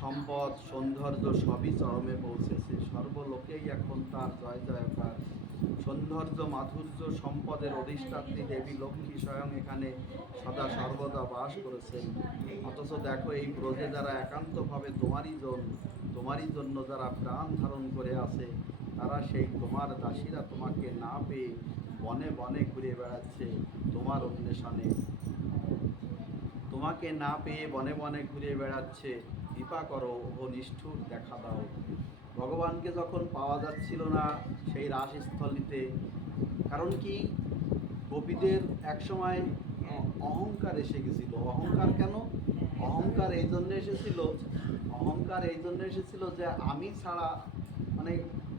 সম্পদ সৌন্দর্য সবই চরমে পৌঁছেছে, সর্বলোকেই এখন তার জয় জয়কার। সৌন্দর্য মাধুর্য সম্পদের অধিষ্ঠাত্রী দেবী লক্ষ্মী স্বয়ং এখানে সদা সর্বদা বাস করেছেন। অথচ দেখো, এই ব্রজে যারা একান্তভাবে তোমারই জন্য যারা প্রাণ ধারণ করে আছে, তারা সেই তোমার দাসীরা তোমাকে না পেয়ে বনে বনে ঘুরে বেড়াচ্ছে তোমার অন্বেষণে। তোমাকে না পেয়ে বনে বনে ঘুরে বেড়াচ্ছে। কৃপা করো ও নিষ্ঠুর দেখা দাও। ভগবানকে যখন পাওয়া যাচ্ছিল না সেই রাসস্থলিতে, কারণ কি, গোপীদের একসময় অহংকার এসে গেছিল। অহংকার কেন? অহংকার এই জন্য এসেছিল যে আমি ছাড়া, মানে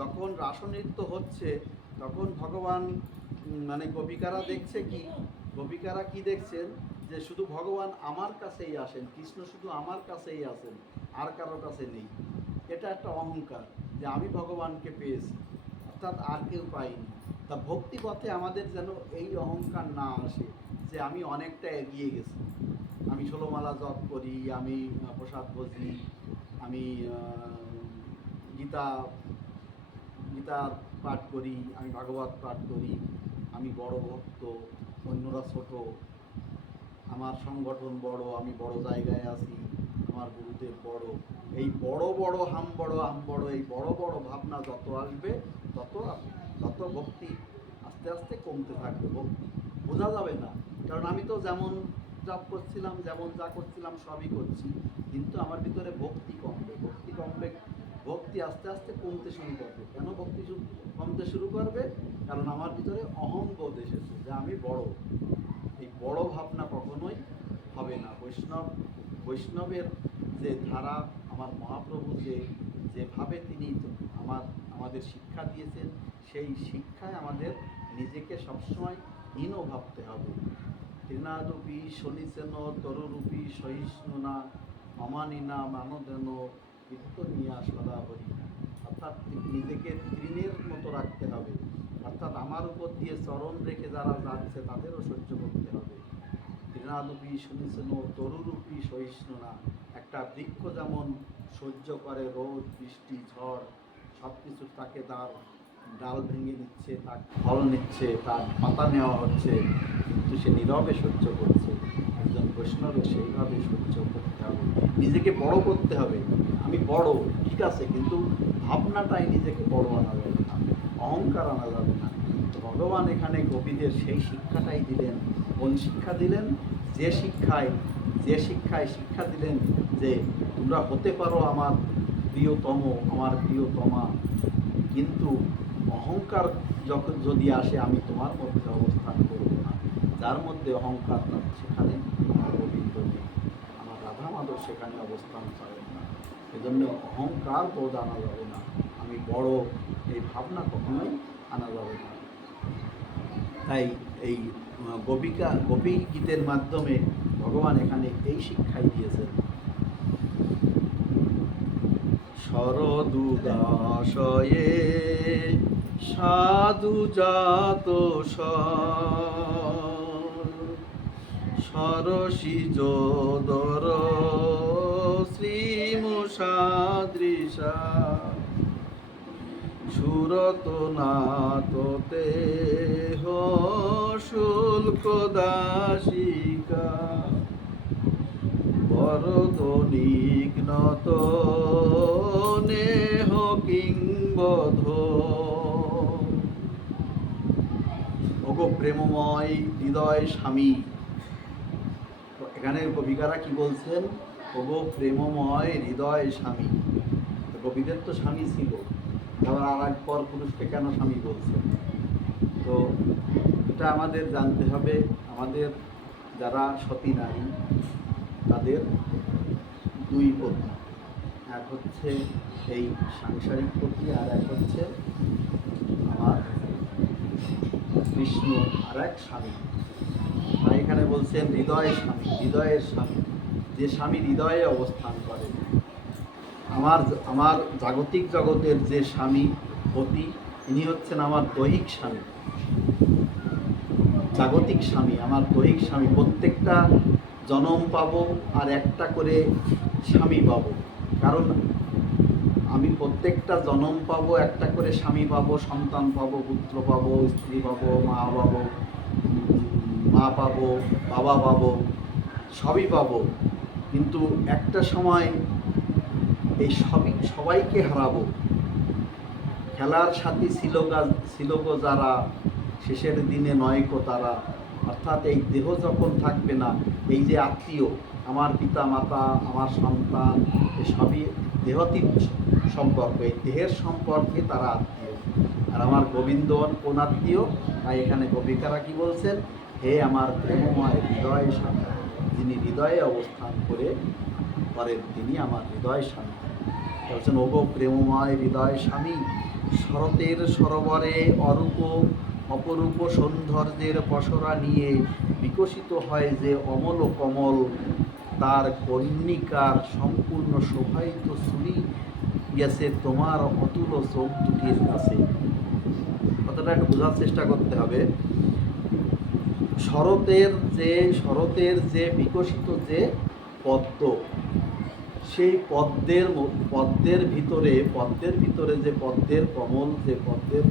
যখন রাসনৃত্য হচ্ছে তখন ভগবান গোপিকারা দেখছে কি, গোপিকারা কি দেখছেন, যে শুধু ভগবান আমার কাছেই আসেন, কৃষ্ণ শুধু আমার কাছেই আসেন, আর কারো কাছে নেই। এটা একটা অহংকার যে আমি ভগবানকে পেয়েছি, অর্থাৎ আর কেউ পাইনি। তা ভক্তি পথে আমাদের যেন এই অহংকার না আসে যে আমি অনেকটা এগিয়ে গেছি, আমি 16 মালা জপ করি, আমি প্রসাদ ভোজি, আমি গীতার পাঠ করি, আমি ভাগবত পাঠ করি, আমি বড় ভক্ত, অন্যরা ছোট, আমার সংগঠন বড়, আমি বড় জায়গায় আছি, আমার গুরুদেব বড়। এই বড় বড় হাম বড় এই বড় বড় ভাবনা যত আসবে তত ভক্তি আস্তে আস্তে কমতে থাকবে। ভক্তি বোঝা যাবে না, কারণ আমি তো যেমন জপ করছিলাম, যেমন যা করছিলাম সবই করছি, কিন্তু আমার ভিতরে ভক্তি কমবে। ভক্তি আস্তে আস্তে কমতে শুরু করবে। কেন ভক্তি কমতে শুরু করবে? কারণ আমার ভিতরে অহংবোধ এসেছে যে আমি বড়। এই বড় ভাবনা কখনোই হবে না। বৈষ্ণবের যে ধারা, আমার মহাপ্রভু যেভাবে তিনি আমাদের শিক্ষা দিয়েছেন, সেই শিক্ষায় আমাদের নিজেকে সবসময় হীন ভাবতে হবে। তৃণারূপী শনিসেন তরুরূপী সহিষ্ণু না অমানিনা মানদেন কীর্তনিয়া সদা হরি। অর্থাৎ নিজেকে তৃণের মতো রাখতে হবে, অর্থাৎ আমার উপর দিয়ে চরণ রেখে যারা যাচ্ছে তাদেরও সহ্য করতে হবে। তৃণারূপী শনিসেন তরুরূপী সহিষ্ণু না। একটা বৃক্ষ যেমন সহ্য করে রোদ বৃষ্টি ঝড় সব কিছু, তাকে তার ডাল ভেঙে নিচ্ছে, তার ফল নিচ্ছে, তার পাতা নেওয়া হচ্ছে, কিন্তু সে নীরবে সহ্য করছে। একজন বৈষ্ণবের সেইভাবে সহ্য করতে হবে, নিজেকে বড় করতে হবে। আমি বড়, ঠিক আছে, কিন্তু ভাবনাটাই নিজেকে বড় আনা যাবে না, অহংকার আনা যাবে না। ভগবান এখানে গোপীদের সেই শিক্ষাটাই দিলেন। কোন শিক্ষা দিলেন? যে শিক্ষা দিলেন যে তোমরা হতে পারো আমার প্রিয়তম, আমার প্রিয়তমা, কিন্তু অহংকার যখন যদি আসে আমি তোমার মধ্যে অবস্থান করব না। যার মধ্যে অহংকার, সেখানে আমার গোবিন্দ নেই, আমার রাধা মাধব সেখানে অবস্থান করেন না। এজন্য অহংকার বোধ আনা যাবে না, আমি বড় এই ভাবনা কখনোই আনা যাবে না। তাই এই গোপী গীতের মাধ্যমে ভগবান এখানে এই শিক্ষাই দিয়েছেন। শরদুদাশয়ে সাধু জাত সরসী যোদর শ্রীমুষাদৃশা সুরত নাততে শুল্ক দাসিকা বরদ নিঘ্নত নেহ কিংবধ। ওগো প্রেমময় হৃদয় স্বামী, এখানে কবিকারা কি বলছেন? ওগো প্রেমময় হৃদয় স্বামী। কবিদের তো স্বামী ছিল, আবার আর এক পর পুরুষকে কেন স্বামী বলছেন? তো এটা আমাদের জানতে হবে। আমাদের যারা সতী নারী, তাদের দুই পতি, এক হচ্ছে এই সাংসারিক পতি, আর এক হচ্ছে আমার কৃষ্ণ, আর এক স্বামী। তাই এখানে বলছেন হৃদয়ের স্বামী, যে স্বামী হৃদয়ে অবস্থান করে। আমার জাগতিক জগতের যে স্বামী পতি, ইনি হচ্ছেন আমার দৈহিক স্বামী, জাগতিক স্বামী, আমার দৈহিক স্বামী। প্রত্যেকটা জনম পাবো আর একটা করে স্বামী পাবো, কারণ আমি প্রত্যেকটা জন্ম পাবো, একটা করে স্বামী পাবো, সন্তান পাবো, পুত্র পাবো, স্ত্রী পাবো, মা পাবো, বাবা পাবো, সবই পাবো, কিন্তু একটা সময় এই সবাইকে হারাবো। খেলার সাথী ছিল গো যারা, শেষের দিনে নয়কো তারা। অর্থাৎ এই দেহ যখন থাকবে না, এই যে আত্মীয়, আমার পিতা মাতা, আমার সন্তান, এই সবই দেহতীত সম্পর্ক, এই দেহের সম্পর্কে তারা আত্মীয়। আর আমার গোবিন্দ কোন আত্মীয়? তাই এখানে কবিকারা কি বলছেন? হে আমার প্রেমময় হৃদয় স্বামী, যিনি হৃদয়ে অবস্থান করেন তিনি আমার হৃদয় স্বামী। বলছেন, ওগো প্রেমময় হৃদয় স্বামী, শরতের সরোবরে অপরূপ সৌন্দর্যের পসরা নিয়ে বিকশিত হয় যে অমল কমল, তার কর্ণিকার সম্পূর্ণ শোভায়িত সুরি গেছে তোমার অতুল চোখ দুটির কাছে। কথাটা একটু বোঝার চেষ্টা করতে হবে। শরতের যে বিকশিত যে পদ্ম, সেই পদ্মের ভিতরে যে পদ্মের কমল, যে পদ্মের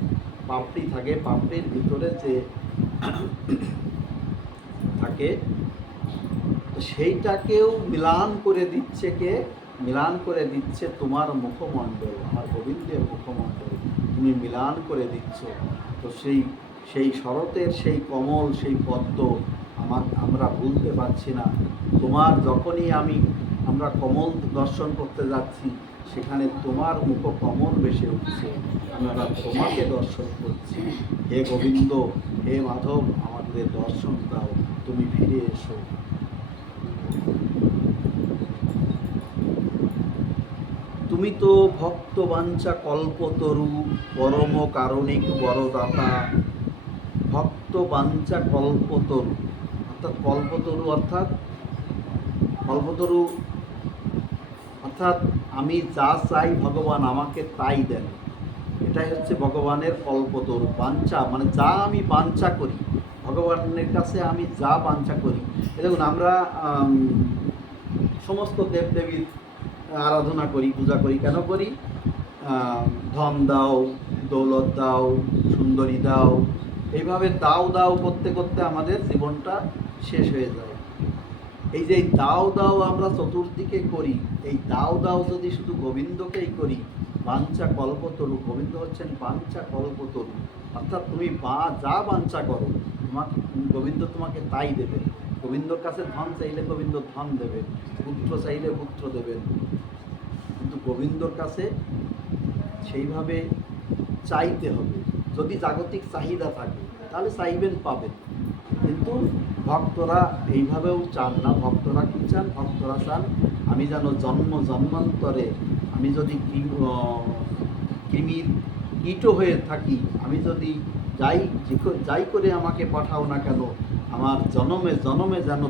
পাপড়ি থাকে, পাপড়ির ভিতরে যে থাকে, সেইটাকেও মিলান করে দিচ্ছে তোমার মুখমণ্ডল, আমার গোবিন্দের মুখমণ্ডল তুমি মিলান করে দিচ্ছ। তো সেই শরতের সেই কমল, সেই পদ্ম আমরা ভুলতে পারছি না। যখনই আমরা কমল দর্শন করতে যাচ্ছি, সেখানে তোমার মুখ কমল ভেসে উঠছে, আমরা তোমাকে দর্শন করছি। হে গোবিন্দ, হে মাধব, আমাদের দর্শন দাও, তুমি ফিরে এসো। তুমি তো ভক্ত বাঞ্ছা কল্পতরু, পরম কারণিক বরদাতা। ভক্ত বাঞ্ছা কল্পতরু অর্থাৎ আমি যা চাই ভগবান আমাকে তাই দেন। এটাই হচ্ছে ভগবানের কল্পতরু। বাঞ্ছা মানে যা আমি বাঞ্ছা করি, ভগবানের কাছে আমি যা বাঞ্ছা করি। দেখুন, আমরা সমস্ত দেবদেবীর আরাধনা করি, পূজা করি। কেন করি? ধন দাও, দৌলত দাও, সুন্দরী দাও, এইভাবে দাও করতে করতে আমাদের জীবনটা শেষ হয়ে যায়। এই যে দাও আমরা চতুর্দিকে করি, এই দাও যদি শুধু গোবিন্দকেই করি, বাঞ্ছা কল্পতরু, গোবিন্দ হচ্ছেন বাঞ্ছা কল্পতরু। অর্থাৎ তুমি যা বাঞ্ছা করো, গোবিন্দ তোমাকে তাই দেবে। গোবিন্দর কাছে ধন চাইলে গোবিন্দ ধন দেবেন, পুত্র চাইলে পুত্র দেবেন, কিন্তু গোবিন্দর কাছে সেইভাবে চাইতে হবে। যদি জাগতিক চাহিদা থাকে তাহলে চাইবেন, পাবেন, কিন্তু ভক্তরা এইভাবেও চান না। ভক্তরা কি চান? ভক্তরা চান আমি যেন জন্মান্তরে আমি যদি কৃমির কীট হয়ে থাকি, আমি যদি যাই করে আমাকে পাঠাও না কেন, আমার জনমে যেন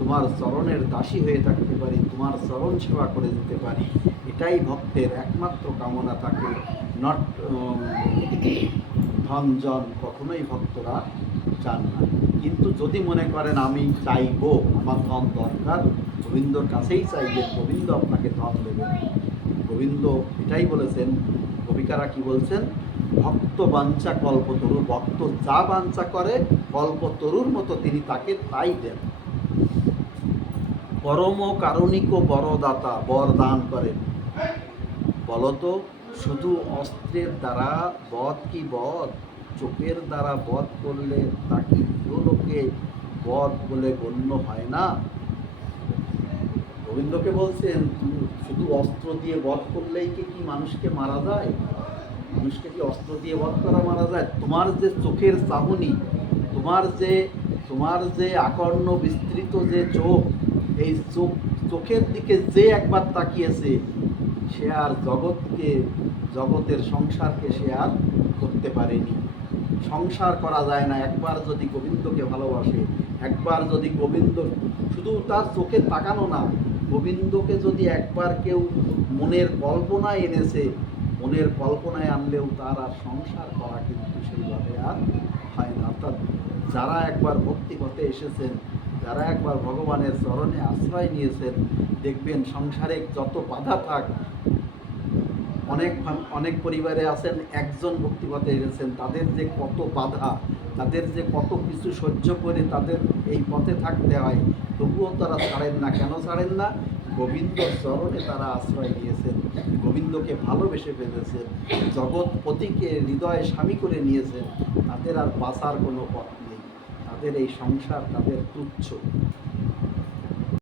তোমার চরণের দাসী হয়ে থাকতে পারি, তোমার চরণ সেবা করে যেতে পারি। এটাই ভক্তের একমাত্র কামনা থাকে। নট ধন কখনোই ভক্তরা চান না। কিন্তু যদি মনে করেন আমি চাইবো, আমার ধন দরকার, গোবিন্দর কাছেই চাইবেন, গোবিন্দ আপনাকে ধন দেবেন। গোবিন্দ এটাই বলেছেন, কবিকারা কি বলছেন? ভক্ত বাঞ্ছা কল্পতরু, ভক্ত যা বাঞ্ছা করে কল্পতরুর মতো তিনি তাকে তাই দেন। পরম কারণিক বরদাতা, বরদান করেন। বলতো, শুধু অস্ত্রের দ্বারা বধ কি বধ? চোখের দ্বারা বধ করলে তা কি ইহলোকে বধ বলে গণ্য হয় না? গোবিন্দকে বলছেন, শুধু অস্ত্র দিয়ে বধ করলেই কি মানুষকে মারা যায়? মানুষকে কি অস্ত্র দিয়ে বধ করা মারা যায়? তোমার যে চোখের চাহনি, তোমার যে আকর্ণ বিস্তৃত যে চোখ, এই চোখের দিকে যে একবার তাকিয়েছে, সে আর জগতের সংসারকে সে আর করতে পারেনি। সংসার করা যায় না। একবার যদি গোবিন্দকে ভালোবাসে, একবার যদি গোবিন্দ, শুধু তার চোখে তাকানো না, গোবিন্দকে যদি একবার কেউ মনের কল্পনায় এনেছে, মনের কল্পনায় আনলেও তার আর সংসার করা কিন্তু সেইভাবে আর হয় না। অর্থাৎ যারা একবার ভক্তি পথে এসেছেন, যারা একবার ভগবানের চরণে আশ্রয় নিয়েছেন, দেখবেন সংসারে যত বাধা থাক, অনেক পরিবারে আছেন একজন ভক্তিপথে এসেছেন, তাদের যে কত বাধা, তাদের যে কত কিছু সহ্য করে তাদের এই পথে থাকতে হয়, তবুও তারা ছাড়েন না। কেন ছাড়েন না? গোবিন্দর চরণে তারা আশ্রয় নিয়েছেন, গোবিন্দকে ভালোবেসে ফেলেছেন, জগৎপতিকে হৃদয়ে স্বামী করে নিয়েছেন। তাদের আর বাঁচার কোনো পথ নেই, তাদের এই সংসার তাদের তুচ্ছ।